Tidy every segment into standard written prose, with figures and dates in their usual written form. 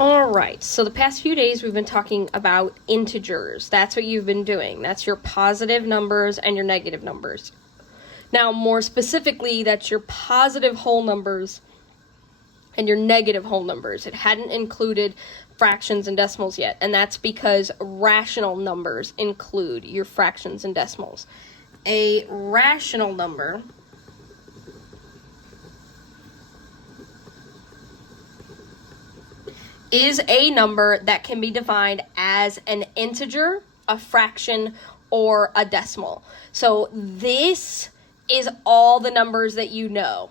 All right, so the past few days we've been talking about integers. That's what you've been doing. That's your positive numbers and your negative numbers. Now, more specifically, that's your positive whole numbers and your negative whole numbers. It hadn't included fractions and decimals yet, and that's because rational numbers include your fractions and decimals. A rational number is a number that can be defined as an integer, a fraction, or a decimal. So this is all the numbers that you know.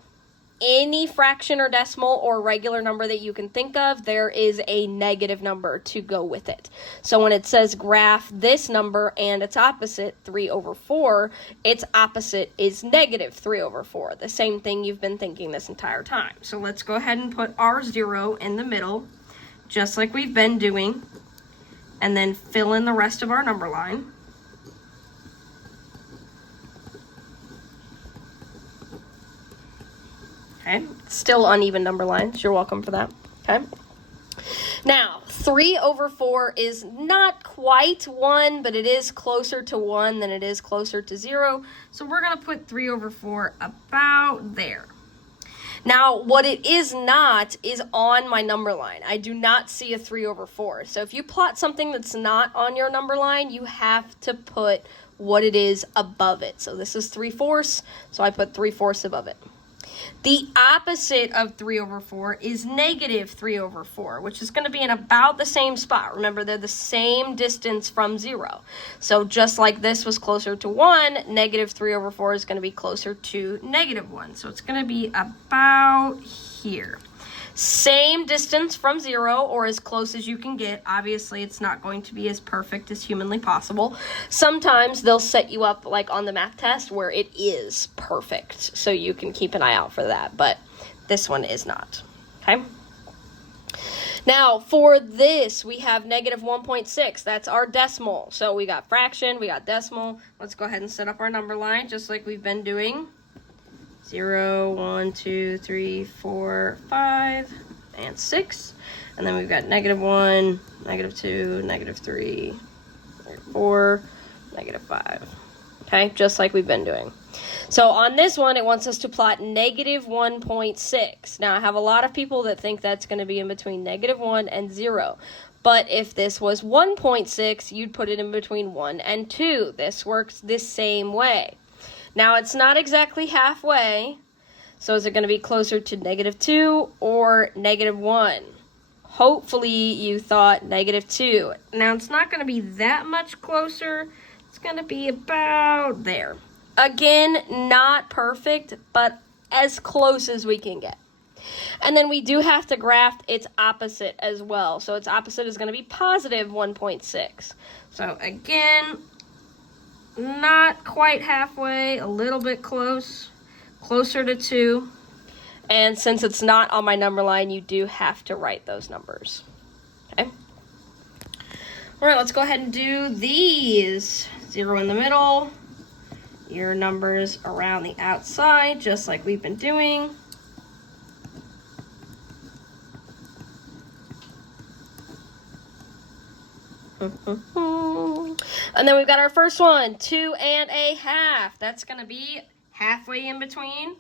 Any fraction or decimal or regular number that you can think of, there is a negative number to go with it. So when it says graph this number and its opposite, 3 over 4, its opposite is negative 3 over 4. The same thing you've been thinking this entire time. So let's go ahead and put our 0 in the middle, just like we've been doing, and then fill in the rest of our number line. Okay, still uneven number lines. You're welcome for that. Okay. Now, 3 over 4 is not quite 1, but it is closer to 1 than it is closer to 0. So we're going to put 3 over 4 about there. Now, what it is not is on my number line. I do not see a 3 over 4. So if you plot something that's not on your number line, you have to put what it is above it. So this is 3/4, so I put 3/4 above it. The opposite of 3 over 4 is negative 3 over 4, which is going to be in about the same spot. Remember, they're the same distance from 0. So just like this was closer to 1, negative 3 over 4 is going to be closer to negative 1. So it's going to be about here. Same distance from 0, or as close as you can get. Obviously, it's not going to be as perfect as humanly possible. Sometimes they'll set you up like on the math test where it is perfect, so you can keep an eye out for that, but this one is not. Okay? Now, for this, we have negative 1.6. That's our decimal. So we got fraction, we got decimal. Let's go ahead and set up our number line just like we've been doing. 0, 1, 2, 3, 4, 5, and 6. And then we've got negative 1, negative 2, negative 3, negative 4, negative 5. Okay, just like we've been doing. So on this one, it wants us to plot negative 1.6. Now, I have a lot of people that think that's going to be in between negative 1 and 0. But if this was 1.6, you'd put it in between 1 and 2. This works the same way. Now, it's not exactly halfway, so is it going to be closer to negative 2 or negative 1? Hopefully, you thought negative 2. Now, it's not going to be that much closer. It's going to be about there. Again, not perfect, but as close as we can get. And then we do have to graph its opposite as well. So its opposite is going to be positive 1.6. So again, not quite halfway, a little bit closer to 2. And since it's not on my number line, you do have to write those numbers. Okay. All right, let's go ahead and do these. 0 in the middle, your numbers around the outside, just like we've been doing. And then we've got our first one, 2 1/2. That's going to be halfway in between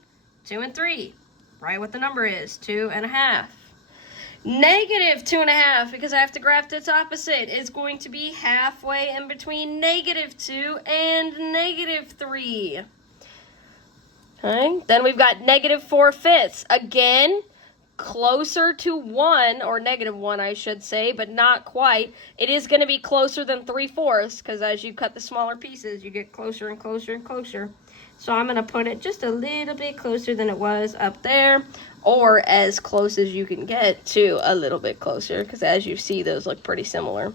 2 and 3. Write what the number is, 2 1/2. Negative 2 1/2, because I have to graph its opposite, is going to be halfway in between negative 2 and negative 3. Okay, then we've got negative 4/5. Again, closer to 1, or negative 1, I should say, but not quite. It is going to be closer than 3/4, because as you cut the smaller pieces, you get closer and closer and closer. So I'm going to put it just a little bit closer than it was up there, or as close as you can get to a little bit closer, because as you see, those look pretty similar.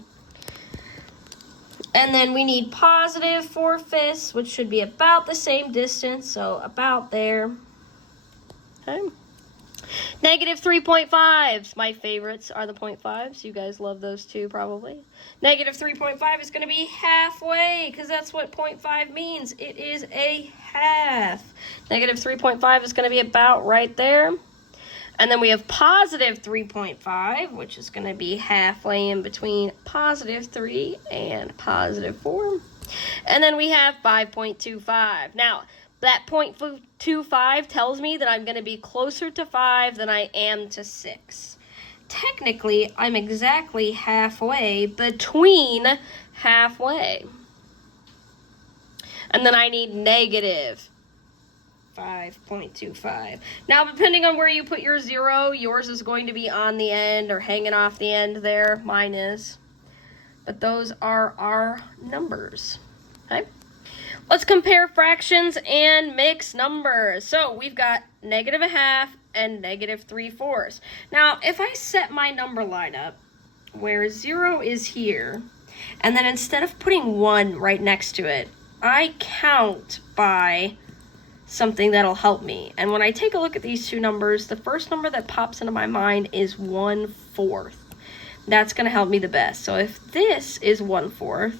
And then we need positive 4/5, which should be about the same distance, so about there. Okay. Negative 3.5. My favorites are the 0.5s. You guys love those too, probably. Negative 3.5 is going to be halfway, because that's what 0.5 means. It is a half. Negative 3.5 is going to be about right there. And then we have positive 3.5, which is going to be halfway in between positive 3 and positive 4. And then we have 5.25. Now, that 0.25 tells me that I'm going to be closer to 5 than I am to 6. Technically, I'm exactly halfway between halfway. And then I need negative 5.25. Now, depending on where you put your 0, yours is going to be on the end or hanging off the end there. Mine is. But those are our numbers. Okay? Let's compare fractions and mixed numbers. So, we've got negative 1/2 and negative 3/4. Now, if I set my number line up where 0 is here, and then instead of putting 1 right next to it, I count by something that'll help me. And when I take a look at these two numbers, the first number that pops into my mind is 1/4. That's going to help me the best. So if this is 1/4,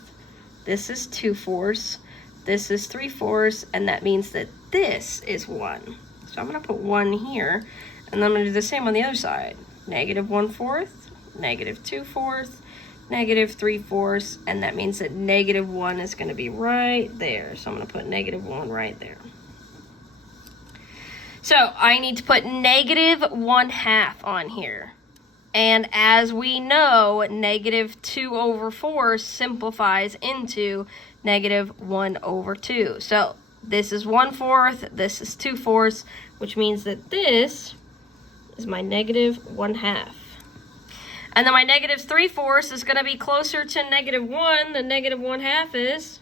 this is 2/4, this is 3/4, and that means that this is 1. So I'm going to put 1 here, and then I'm going to do the same on the other side. Negative 1/4, negative 2/4, negative 3/4, and that means that negative 1 is going to be right there. So I'm going to put negative 1 right there. So I need to put negative 1/2 on here. And as we know, negative 2/4 simplifies into negative 1/2. So this is 1/4, this is 2/4, which means that this is my negative 1/2. And then my negative 3/4 is going to be closer to negative 1 than negative 1/2 is.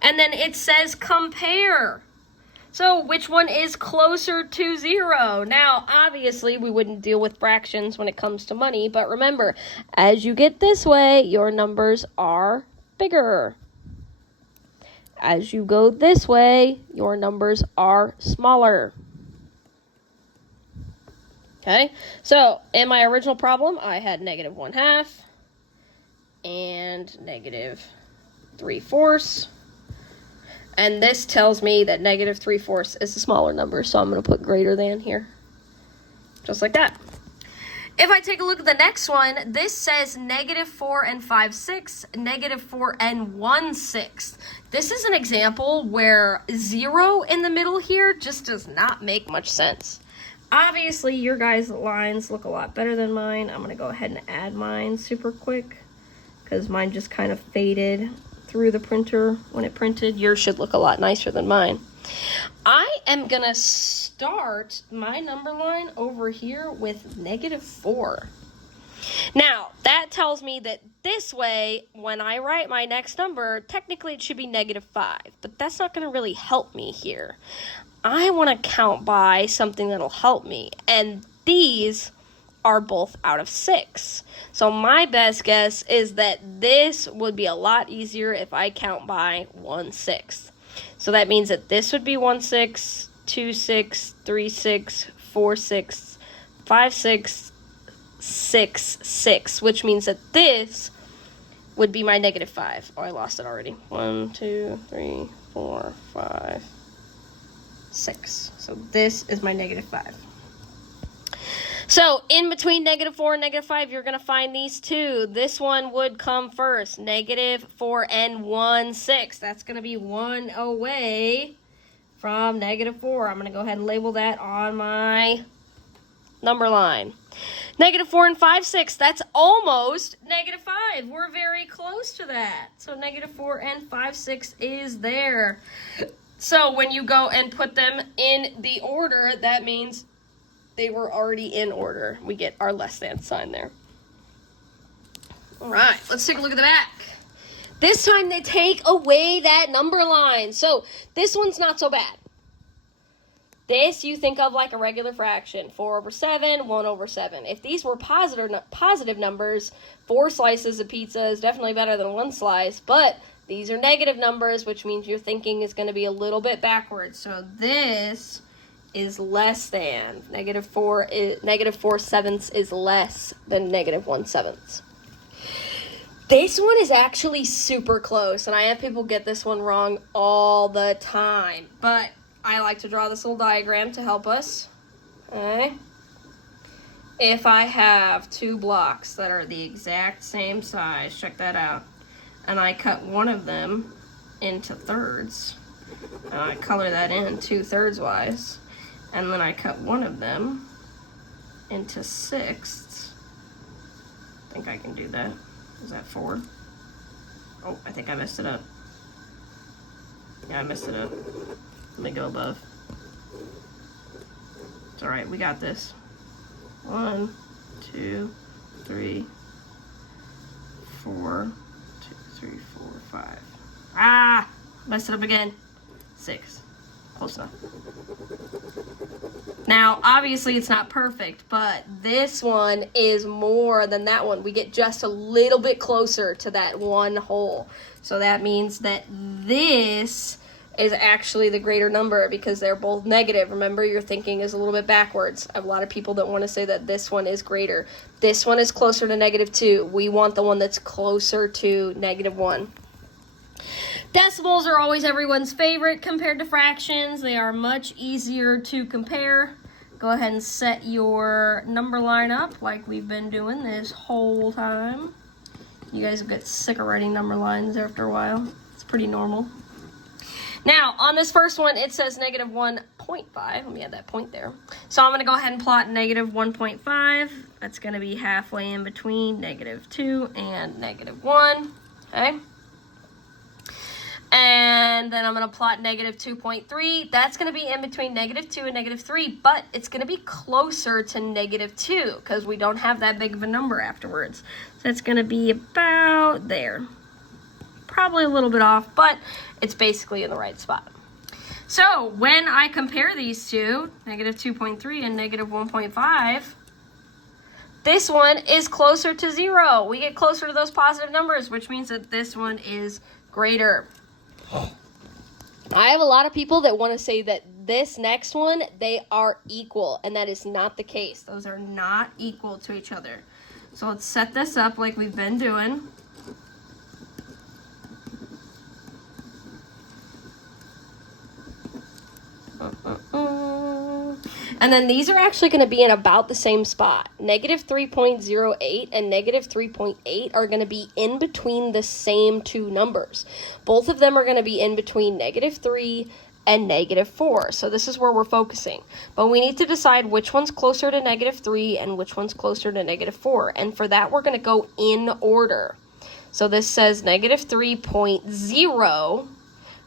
And then it says compare. So which one is closer to 0? Now, obviously, we wouldn't deal with fractions when it comes to money, but remember, as you get this way, your numbers are bigger. As you go this way, your numbers are smaller. Okay, so in my original problem, I had negative 1/2 and negative 3/4. And this tells me that negative 3/4 is a smaller number, so I'm going to put greater than here. Just like that. If I take a look at the next one, this says negative 4 and 5/6, negative 4 and 1/6. This is an example where 0 in the middle here just does not make much sense. Obviously, your guys' lines look a lot better than mine. I'm going to go ahead and add mine super quick because mine just kind of faded through the printer when it printed. Yours should look a lot nicer than mine. I am going to start my number line over here with negative 4. Now, that tells me that this way, when I write my next number, technically it should be negative 5, but that's not going to really help me here. I want to count by something that'll help me, and these are both out of 6. So my best guess is that this would be a lot easier if I count by 1/6. So that means that this would be 1/6, 2/6, 3/6, 4/6, 5/6, 6/6, which means that this would be my negative 5. Oh, I lost it already. 1, 2, 3, 4, 5, 6. So this is my negative 5. So, in between negative 4 and negative 5, you're going to find these two. This one would come first, negative 4 and 1/6. That's going to be 1 away from negative 4. I'm going to go ahead and label that on my number line. Negative 4 and 5/6, that's almost negative 5. We're very close to that. So, negative 4 and 5/6 is there. So, when you go and put them in the order, that means they were already in order. We get our less than sign there. All right, let's take a look at the back. This time they take away that number line. So this one's not so bad. This you think of like a regular fraction. 4/7, 1/7. If these were positive numbers, 4 slices of pizza is definitely better than 1 slice. But these are negative numbers, which means your thinking is going to be a little bit backwards. So this is less than. Negative 4/7 is less than negative 1/7. This one is actually super close, and I have people get this one wrong all the time. But I like to draw this little diagram to help us. Okay. If I have two blocks that are the exact same size, check that out, and I cut one of them into thirds, and I color that in 2/3 wise, and then I cut one of them into sixths. I think I can do that. Is that 4? Oh, I think I messed it up. Yeah, I messed it up. Let me go above. It's alright, we got this. 1, 2, 3, 4, 2, 3, 4, 5. Ah! Messed it up again. 6. Close enough. Now, obviously it's not perfect, but this one is more than that one. We get just a little bit closer to that one hole. So that means that this is actually the greater number because they're both negative. Remember, your thinking is a little bit backwards. I have a lot of people that want to say that this one is greater. This one is closer to -2. We want the one that's closer to -1. Decimals are always everyone's favorite compared to fractions. They are much easier to compare. Go ahead and set your number line up like we've been doing this whole time. You guys will get sick of writing number lines after a while. It's pretty normal. Now, on this first one, it says -1.5. Let me add that point there. So I'm going to go ahead and plot -1.5. That's going to be halfway in between -2 and -1. Okay? And then I'm going to plot -2.3. That's going to be in between -2 and -3, but it's going to be closer to -2 because we don't have that big of a number afterwards. So it's going to be about there. Probably a little bit off, but it's basically in the right spot. So when I compare these two, -2.3 and -1.5, this one is closer to 0. We get closer to those positive numbers, which means that this one is greater. I have a lot of people that want to say that this next one, they are equal, and that is not the case. Those are not equal to each other. So let's set this up like we've been doing. And then these are actually going to be in about the same spot. -3.08 and -3.8 are going to be in between the same two numbers. Both of them are going to be in between -3 and -4. So this is where we're focusing. But we need to decide which one's closer to -3 and which one's closer to -4. And for that, we're going to go in order. So this says -3.0,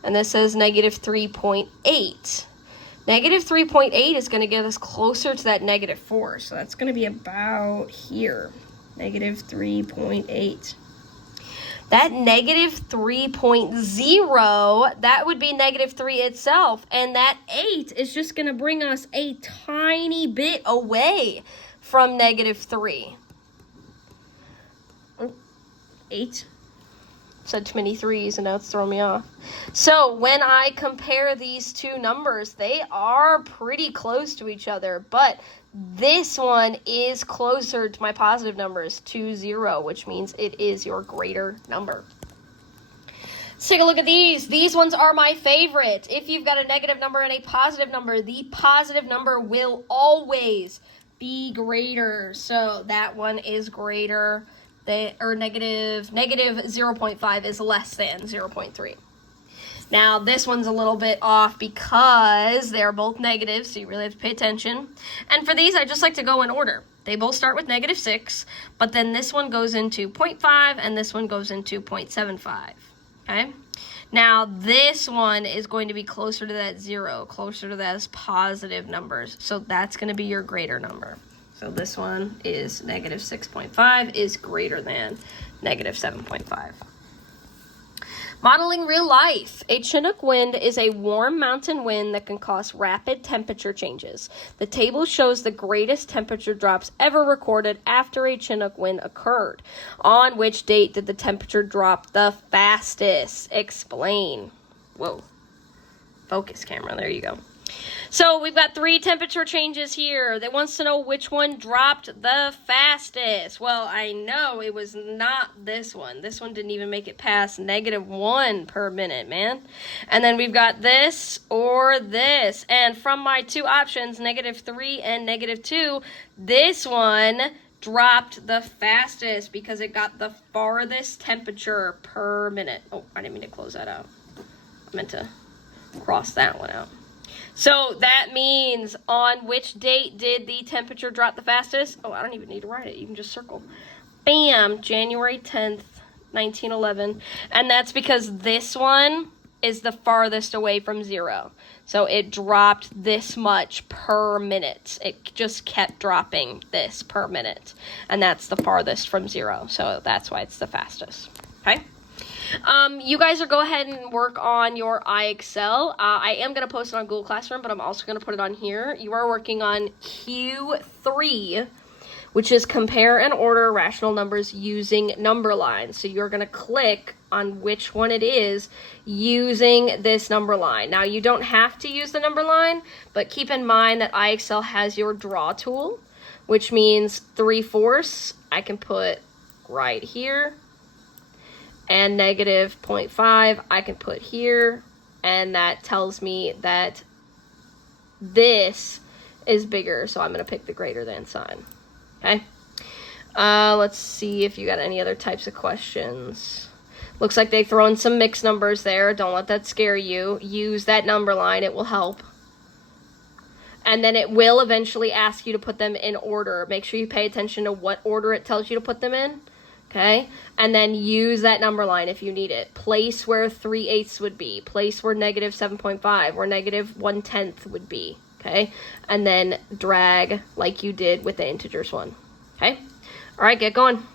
and this says -3.8. -3.8 is going to get us closer to that -4. So that's going to be about here. -3.8. That -3.0, that would be -3 itself. And that 8 is just going to bring us a tiny bit away from -3. 8. Said too many 3s and now it's throwing me off. So when I compare these two numbers, they are pretty close to each other, but this one is closer to my positive numbers to 0, which means it is your greater number. Let's take a look at these. These ones are my favorite. If you've got a negative number and a positive number, the positive number will always be greater. So that one is greater. Negative 0.5 is less than 0.3. Now, this one's a little bit off because they're both negative, so you really have to pay attention. And for these, I just like to go in order. They both start with -6, but then this one goes into 0.5 and this one goes into 0.75. Okay? Now, this one is going to be closer to that 0, closer to those positive numbers. So that's going to be your greater number. So this one is -6.5 is greater than -7.5. Modeling real life. A Chinook wind is a warm mountain wind that can cause rapid temperature changes. The table shows the greatest temperature drops ever recorded after a Chinook wind occurred. On which date did the temperature drop the fastest? Explain. Whoa. Focus camera, there you go. So we've got 3 temperature changes here. That wants to know which one dropped the fastest. Well, I know it was not this one. This one didn't even make it past -1 per minute, man. And then we've got this or this. And from my 2 options, -3 and -2, this one dropped the fastest because it got the farthest temperature per minute. Oh, I didn't mean to close that out. I meant to cross that one out. So that means on which date did the temperature drop the fastest? Oh, I don't even need to write it. You can just circle. Bam, January 10th, 1911. And that's because this one is the farthest away from 0. So it dropped this much per minute. It just kept dropping this per minute. And that's the farthest from 0. So that's why it's the fastest. Okay? You guys are go ahead and work on your iExcel. I am going to post it on Google Classroom, but I'm also going to put it on here. You are working on Q3, which is compare and order rational numbers using number lines. So you're going to click on which one it is using this number line. Now, you don't have to use the number line, but keep in mind that iExcel has your draw tool, which means 3/4 I can put right here. And -0.5 I can put here, and that tells me that this is bigger, so I'm going to pick the greater than sign. Okay? Let's see if you got any other types of questions. Looks like they throw in some mixed numbers there. Don't let that scare you. Use that number line. It will help. And then it will eventually ask you to put them in order. Make sure you pay attention to what order it tells you to put them in. Okay, and then use that number line if you need it. Place where 3/8 would be. Place where -7.5 or -1/10 would be. Okay, and then drag like you did with the integers one. Okay, all right, get going.